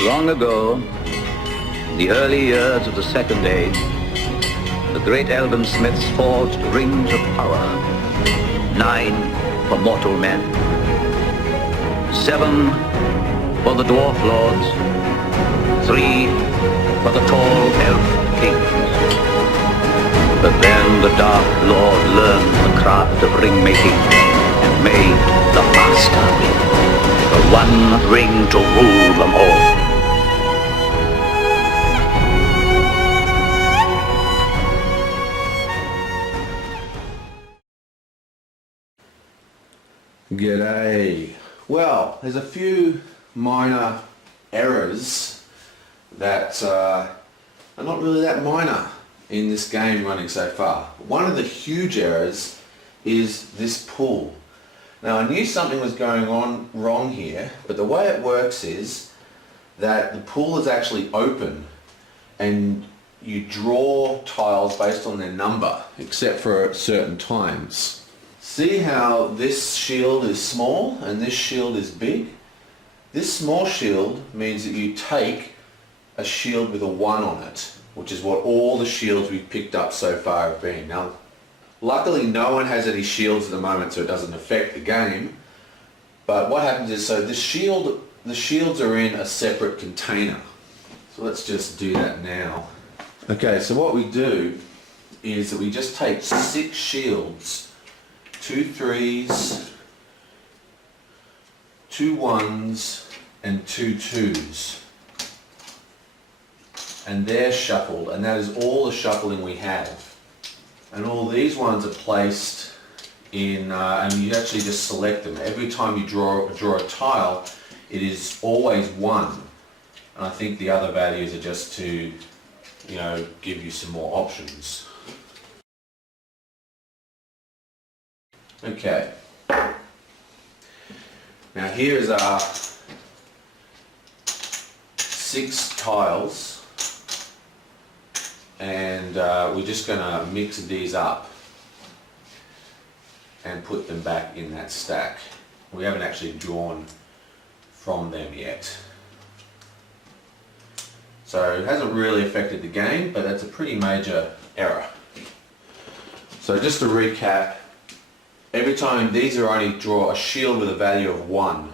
Long ago, in the early years of the Second Age, the great elven smiths forged rings of power, 9 for mortal men, 7 for the dwarf lords, 3 for the tall elf kings. But then the Dark Lord learned the craft of ring making and made the Master Ring, the one ring to rule them all. G'day. Well, there's a few minor errors that are not really that minor in this game running so far. One of the huge errors is this pull. Now, I knew something was going on wrong here, but the way it works is that the pull is actually open and you draw tiles based on their number, except for certain times. See how this shield is small and this shield is big? This small shield means that you take a shield with a 1 on it, which is what all the shields we've picked up so far have been. Now, luckily no one has any shields at the moment, so it doesn't affect the game. But what happens is, so the shields are in a separate container. So let's just do that now. Okay, so what we do is that we just take 6 shields, 2 3s, 2 1s and 2 2s, and they're shuffled, and that is all the shuffling we have. And all these ones are placed in, and you actually just select them. Every time you draw a tile, it is always 1, and I think the other values are just to, give you some more options. Okay, now here is our 6 tiles, and we're just going to mix these up and put them back in that stack. We haven't actually drawn from them yet, so it hasn't really affected the game, but that's a pretty major error. So just to recap, every time these are only draw a shield with a value of 1.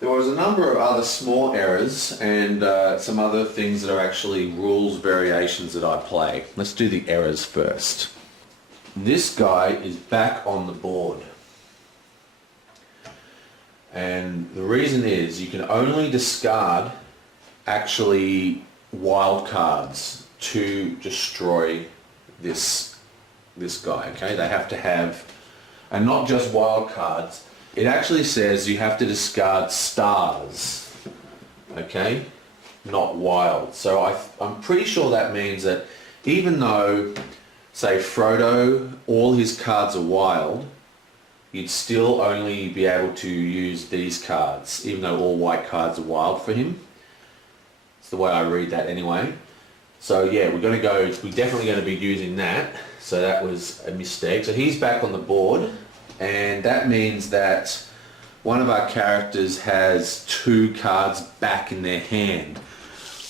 There was a number of other small errors and some other things that are actually rules variations that I play. Let's do the errors first. This guy is back on the board. And the reason is you can only discard actually wild cards to destroy this guy, okay? They have to have, and not just wild cards, it actually says you have to discard stars, okay, not wild. So I'm pretty sure that means that even though, say, Frodo, all his cards are wild, you'd still only be able to use these cards, even though all white cards are wild for him. It's the way I read that anyway. So yeah, we're definitely going to be using that. So that was a mistake. So he's back on the board, and that means that one of our characters has 2 cards back in their hand,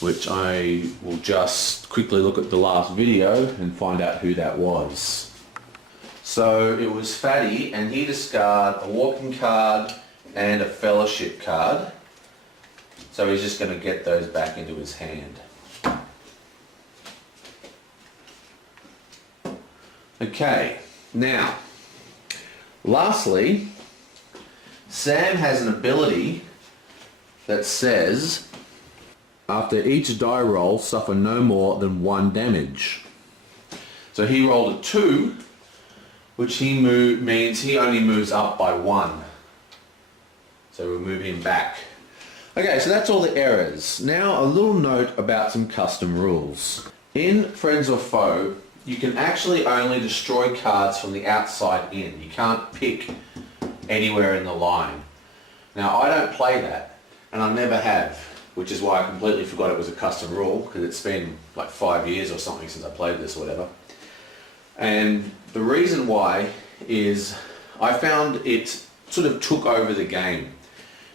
which I will just quickly look at the last video and find out who that was. So it was Fatty, and he discarded a walking card and a fellowship card. So he's just going to get those back into his hand. Okay, now, lastly, Sam has an ability that says, after each die roll, suffer no more than 1 damage. So he rolled a 2, which means he only moves up by 1. So we'll move him back. Okay, so that's all the errors. Now a little note about some custom rules. In Friends or Foe, you can actually only destroy cards from the outside in. You can't pick anywhere in the line. Now I don't play that, and I never have, which is why I completely forgot it was a custom rule, because it's been like 5 years or something since I played this or whatever. And the reason why is I found it sort of took over the game.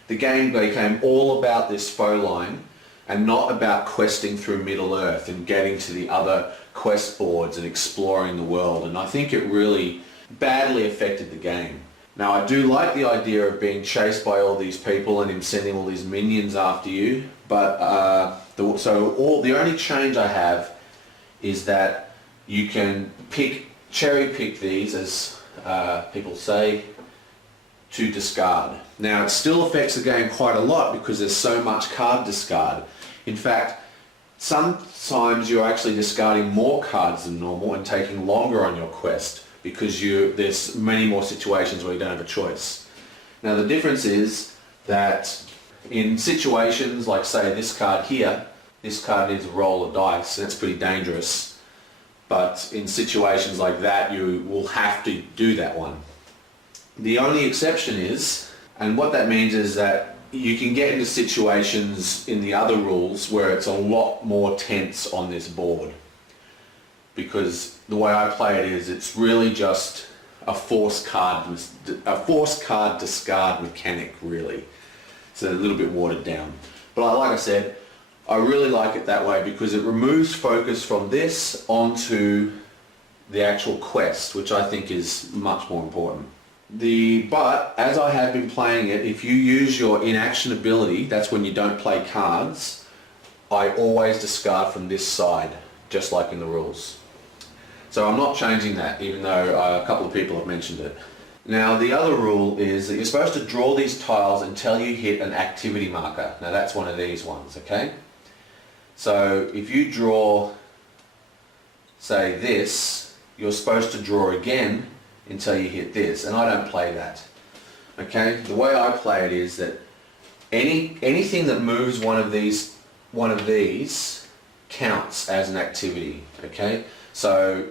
the game became all about this foe line and not about questing through Middle-earth and getting to the other quest boards and exploring the world. And I think it really badly affected the game. Now, I do like the idea of being chased by all these people and him sending all these minions after you, but the only change I have is that you can cherry pick these, as people say, to discard. Now, it still affects the game quite a lot because there's so much card discard. In fact, sometimes you're actually discarding more cards than normal and taking longer on your quest because there's many more situations where you don't have a choice. Now, the difference is that in situations like, say, this card here, this card needs to roll a dice, and it's pretty dangerous. But in situations like that, you will have to do that one. The only exception is, and what that means is that you can get into situations in the other rules where it's a lot more tense on this board. Because the way I play it is, it's really just a force card discard mechanic, really. It's a little bit watered down. But like I said, I really like it that way because it removes focus from this onto the actual quest, which I think is much more important. But as I have been playing it, if you use your inaction ability, that's when you don't play cards, I always discard from this side, just like in the rules. So I'm not changing that, even though a couple of people have mentioned it. Now, the other rule is that you're supposed to draw these tiles until you hit an activity marker. Now, that's one of these ones, okay? So if you draw, say, this, you're supposed to draw again until you hit this, and I don't play that. Okay? The way I play it is that anything that moves one of these counts as an activity. Okay? So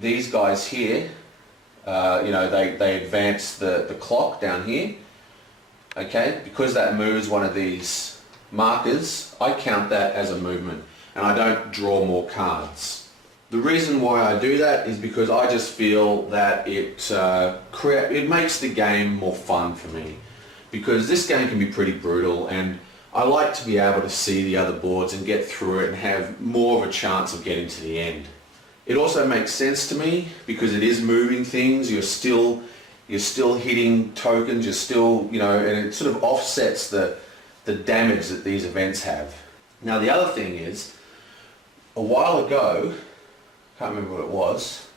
these guys here, they advance the clock down here. Okay? Because that moves one of these markers, I count that as a movement, and I don't draw more cards. The reason why I do that is because I just feel that it makes the game more fun for me, because this game can be pretty brutal, and I like to be able to see the other boards and get through it and have more of a chance of getting to the end. It also makes sense to me because it is moving things. You're still hitting tokens. You're still, and it sort of offsets the damage that these events have. Now, the other thing is, a while ago, can't remember what it was,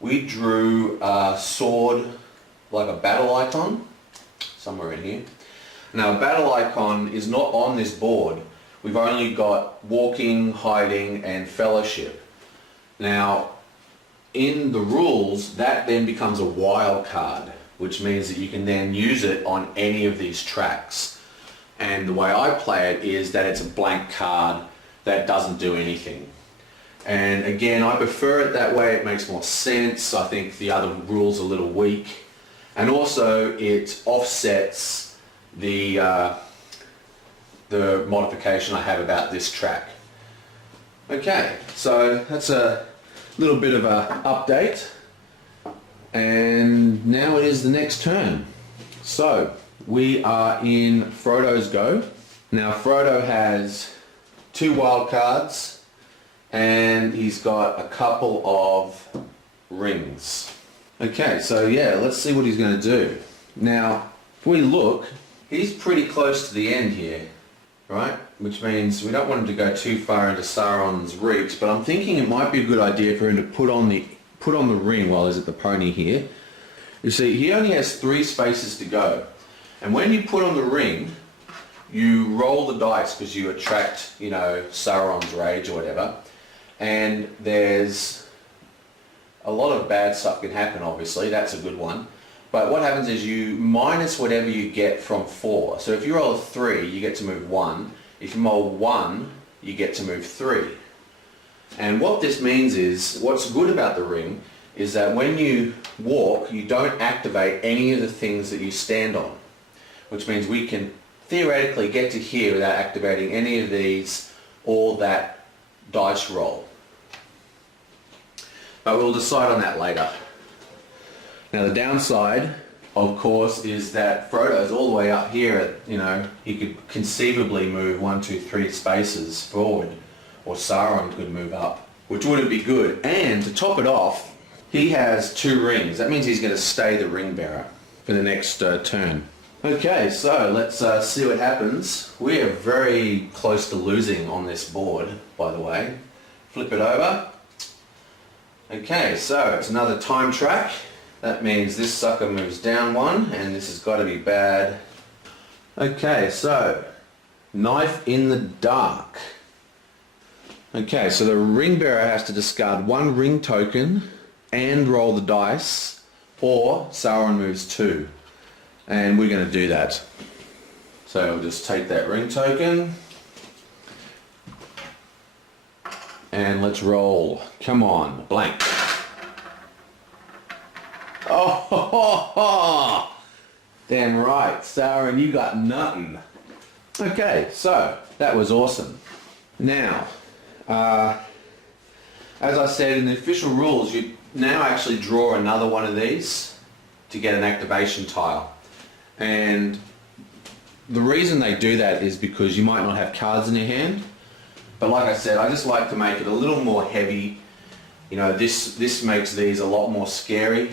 we drew a sword, like a battle icon, somewhere in here. Now, a battle icon is not on this board. We've only got walking, hiding, and fellowship. Now, in the rules, that then becomes a wild card, which means that you can then use it on any of these tracks. And the way I play it is that it's a blank card that doesn't do anything. And again, I prefer it that way. It makes more sense. I think the other rule's a little weak. And also it offsets the modification I have about this track. Okay, so that's a little bit of an update. And now it is the next turn. So we are in Frodo's go. Now, Frodo has 2 wild cards and he's got a couple of rings. Okay, so yeah, let's see what he's going to do. Now, if we look, he's pretty close to the end here, right? Which means we don't want him to go too far into Sauron's reach, but I'm thinking it might be a good idea for him to put on the ring while he's at the pony here. You see, he only has 3 spaces to go. And when you put on the ring, you roll the dice because you attract, Sauron's rage or whatever. And there's a lot of bad stuff can happen, obviously. That's a good one. But what happens is you minus whatever you get from 4. So if you roll a 3, you get to move 1. If you roll 1, you get to move 3. And what this means is, what's good about the ring is that when you walk, you don't activate any of the things that you stand on. Which means we can theoretically get to here without activating any of these or that dice roll. But we'll decide on that later. Now, the downside of course, is that Frodo's all the way up here at, you know, he could conceivably move 1, 2, 3 spaces forward, or Sauron could move up, which wouldn't be good. And to top it off, he has 2 rings. That means he's going to stay the ring bearer for the next turn. Okay, so let's see what happens. We are very close to losing on this board, by the way. Flip it over. Okay, so it's another time track. That means this sucker moves down 1, and this has got to be bad. Okay, so knife in the dark. Okay, so the ring bearer has to discard 1 ring token and roll the dice, or Sauron moves 2. And we're going to do that. So we'll just take that ring token. And let's roll. Come on, blank. Oh, damn right, Sauron, you got nothing. Okay, so that was awesome. Now, as I said in the official rules, you now actually draw another one of these to get an activation tile. And the reason they do that is because you might not have cards in your hand. But like I said, I just like to make it a little more heavy. You know, this makes these a lot more scary.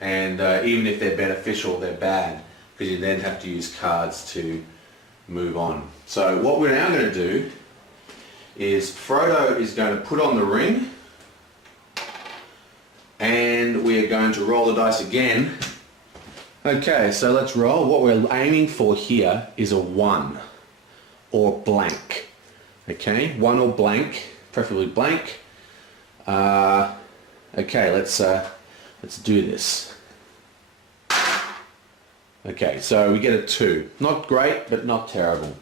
And even if they're beneficial, they're bad, because you then have to use cards to move on. So what we're now going to do is Frodo is going to put on the ring, and we are going to roll the dice again. Okay, so let's roll. What we're aiming for here is a 1 or blank. Okay, 1 or blank, preferably blank. Okay, let's do this. Okay, so we get a 2. Not great, but not terrible.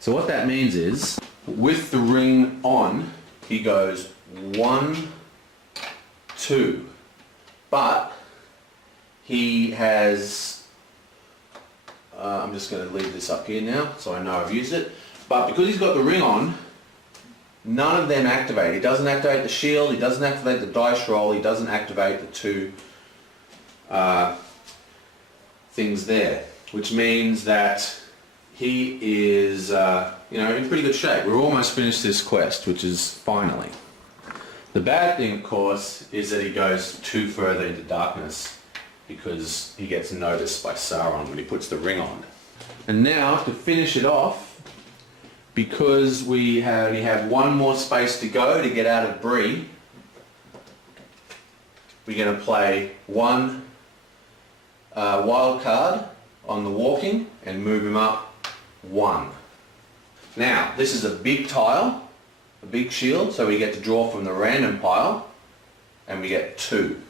So what that means is, with the ring on, he goes 1, 2. But he has, I'm just going to leave this up here now so I know I've used it. But because he's got the ring on, none of them activate. He doesn't activate the shield, he doesn't activate the dice roll, he doesn't activate the 2 things there. Which means that he is, you know, in pretty good shape. We're almost finished this quest, which is finally. The bad thing, of course, is that he goes too further into darkness because he gets noticed by Sauron when he puts the ring on. And now, to finish it off, because we have 1 more space to go to get out of Bree, we're going to play 1 wild card on the walking and move him up 1. Now, this is a big tile, a big shield, so we get to draw from the random pile, and we get 2.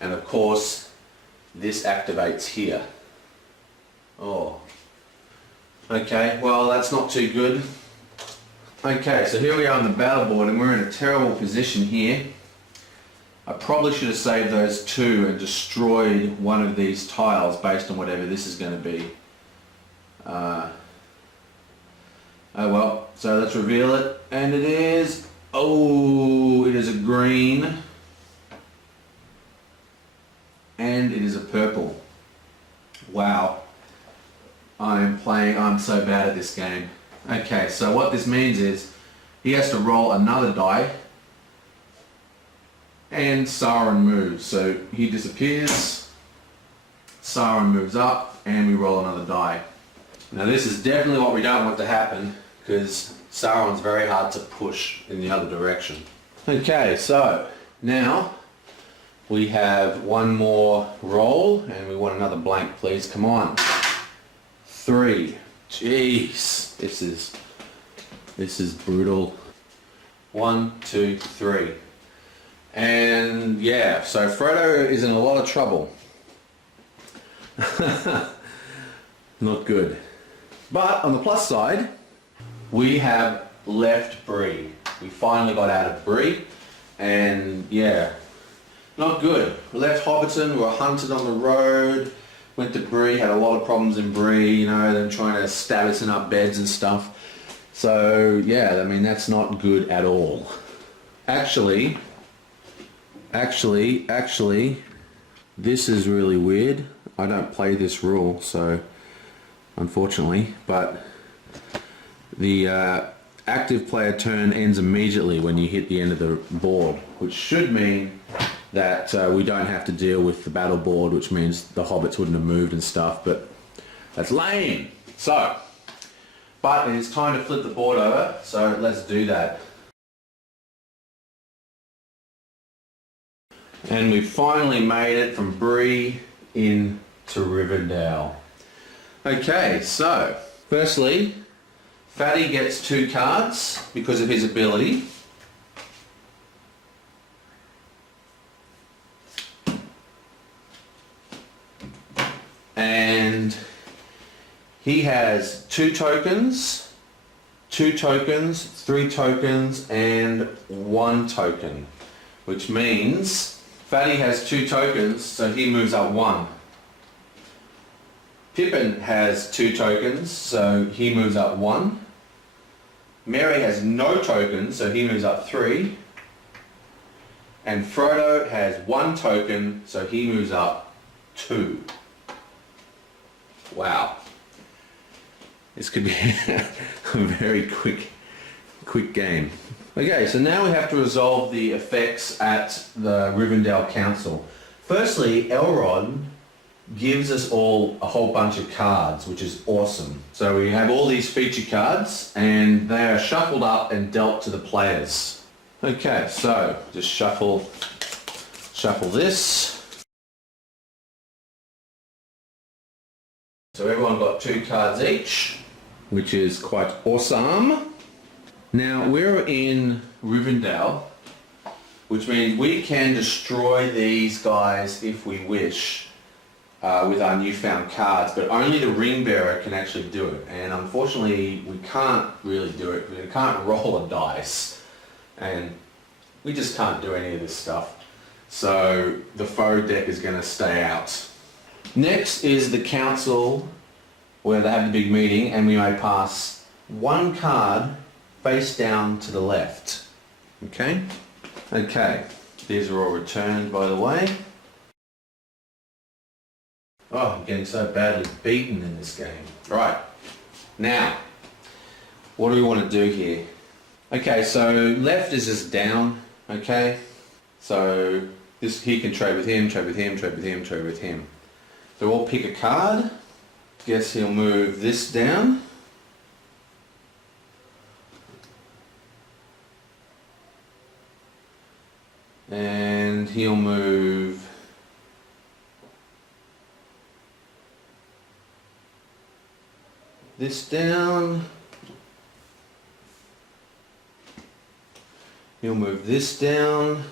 And of course, this activates here. Oh. Okay, well that's not too good. Okay, so here we are on the battle board, and we're in a terrible position here. I probably should have saved those 2 and destroyed one of these tiles based on whatever this is going to be. Oh well, so let's reveal it, and it is, oh, it is a green, and it is a purple. Wow, I'm so bad at this game. Okay, so what this means is, he has to roll another die, and Sauron moves, so he disappears, Sauron moves up, and we roll another die. Now this is definitely what we don't want to happen, because Sauron's very hard to push in the other direction. Okay, so now we have 1 more roll, and we want another blank, please. Come on. 3. Jeez, this is brutal. 1, 2, 3. And yeah, so Frodo is in a lot of trouble. Not good. But on the plus side, we have left Bree. We finally got out of Bree, and yeah, not good. We left Hobbiton, we were hunted on the road, went to Bree, had a lot of problems in Bree, you know, them trying to stab us in our beds and stuff. So yeah, I mean, that's not good at all. Actually, This is really weird. I don't play this rule, so unfortunately, but the active player turn ends immediately when you hit the end of the board, which should mean that we don't have to deal with the battle board, which means the hobbits wouldn't have moved and stuff, but that's lame. So, but it is time to flip the board over, so let's do that. And we finally made it from Bree into Rivendell. Okay, so firstly, Fatty gets 2 cards because of his ability. And he has 2 tokens, 2 tokens, 3 tokens, and 1 token, which means Fatty has 2 tokens, so he moves up 1. Pippin has 2 tokens, so he moves up 1. Merry has no tokens, so he moves up 3. And Frodo has 1 token, so he moves up 2. Wow. This could be a very quick game. Okay, so now we have to resolve the effects at the Rivendell Council. Firstly, Elrond gives us all a whole bunch of cards, which is awesome. So we have all these feature cards, and they are shuffled up and dealt to the players. Okay, so just shuffle this. So everyone got 2 cards each, which is quite awesome. Now we're in Rivendell, which means we can destroy these guys if we wish with our newfound cards, but only the ring bearer can actually do it. And unfortunately, we can't really do it. We can't roll a dice, and we just can't do any of this stuff. So the foe deck is going to stay out. Next is the council, where they have the big meeting, and we may pass 1 card face down to the left. Okay? Okay. These are all returned, by the way. Oh, I'm getting so badly beaten in this game. Right. Now, what do we want to do here? Okay, so left is just down. Okay? So this, he can trade with him, trade with him, trade with him, trade with him. So we'll pick a card. Guess he'll move this down. And he'll move this down. He'll move this down.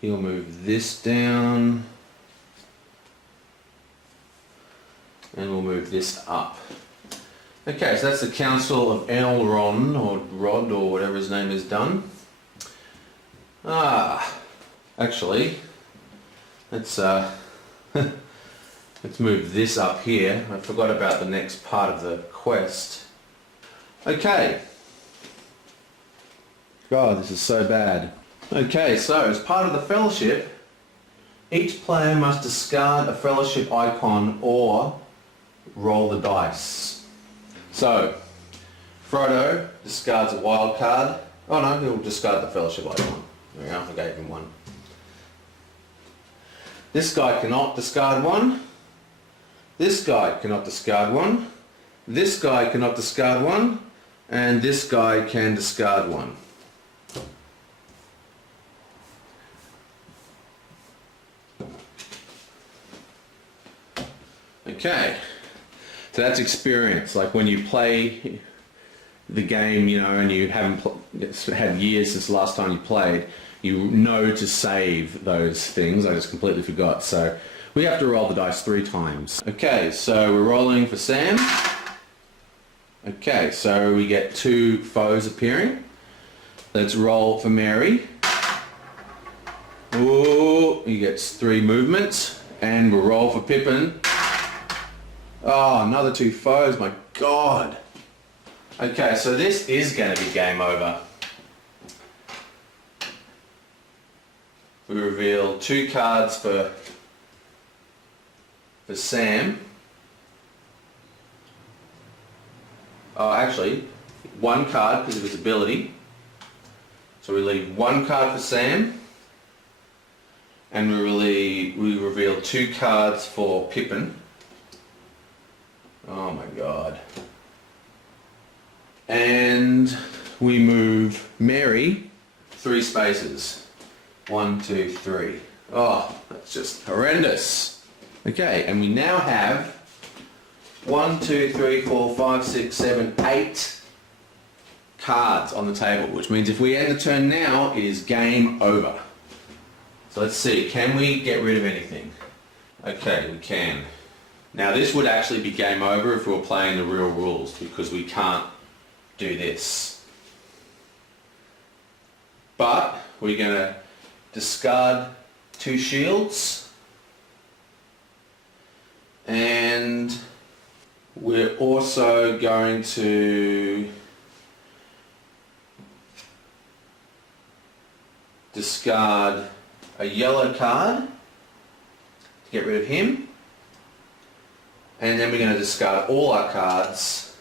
He'll move this down. And we'll move this up. Okay, so that's the Council of Elrond, or Rod, or whatever his name is, done. Actually, let's let's move this up here. I forgot about the next part of the quest. Okay. God, this is so bad. Okay, so as part of the fellowship, each player must discard a fellowship icon or roll the dice. So, Frodo discards a wild card. Oh no, he'll discard the fellowship icon. There we go, I gave him 1. This guy cannot discard 1. This guy cannot discard 1. This guy cannot discard 1. And this guy can discard 1. Okay, so that's experience. Like when you play the game, you know, and you haven't had years since the last time you played, you know to save those things. I just completely forgot. So we have to roll the dice 3 times. Okay, so we're rolling for Sam. Okay, so we get 2 foes appearing. Let's roll for Mary. Ooh, he gets 3 movements. And we'll roll for Pippin. Oh, another 2 foes, my God. Okay, so this is going to be game over. We reveal 2 cards for Sam. Oh, actually, 1 card because of his ability. So we leave 1 card for Sam. And we reveal 2 cards for Pippin. Oh my god. And we move Mary 3 spaces. 1, 2, 3. Oh, that's just horrendous. Okay, and we now have 1, 2, 3, 4, 5, 6, 7, 8 cards on the table, which means if we end the turn now, it is game over. So let's see, can we get rid of anything? Okay, we can. Now this would actually be game over if we were playing the real rules, because we can't do this. But we're going to discard 2 shields, and we're also going to discard a yellow card to get rid of him, and then we're going to discard all our cards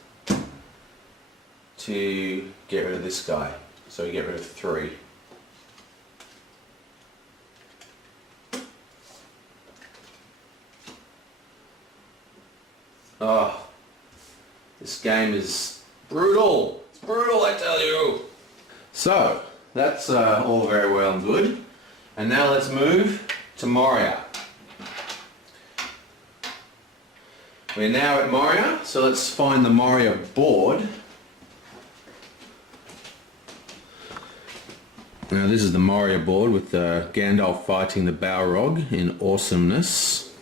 to get rid of this guy. So we get rid of 3. Oh, this game is brutal. It's brutal, I tell you. So, that's all very well and good. And now let's move to Moria. We're now at Moria, so let's find the Moria board. Now this is the Moria board with Gandalf fighting the Balrog in awesomeness.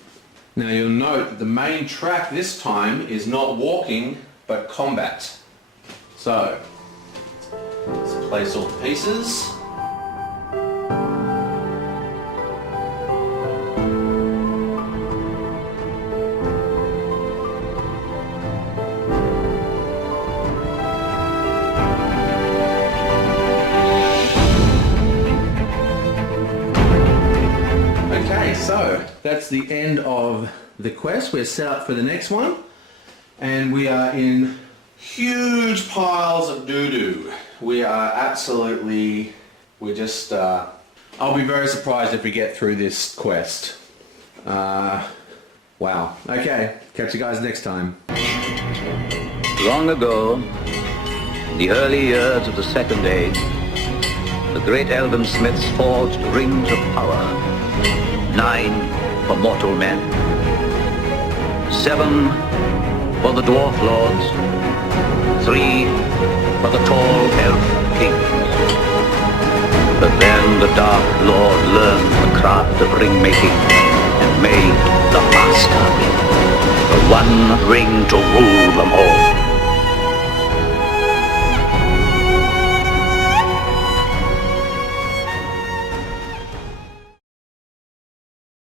Now you'll note that the main track this time is not walking, but combat. So, let's place all the pieces. So that's the end of the quest. We're set up for the next one, and we are in huge piles of doo-doo. We are absolutely, I'll be very surprised if we get through this quest. Wow. Okay, catch you guys next time. Long ago, in the early years of the Second Age, the great elven smiths forged rings of power. 9 for mortal men, 7 for the dwarf lords, 3 for the tall elf kings. But then the Dark Lord learned the craft of ring making and made the Master Ring, the one ring to rule them all.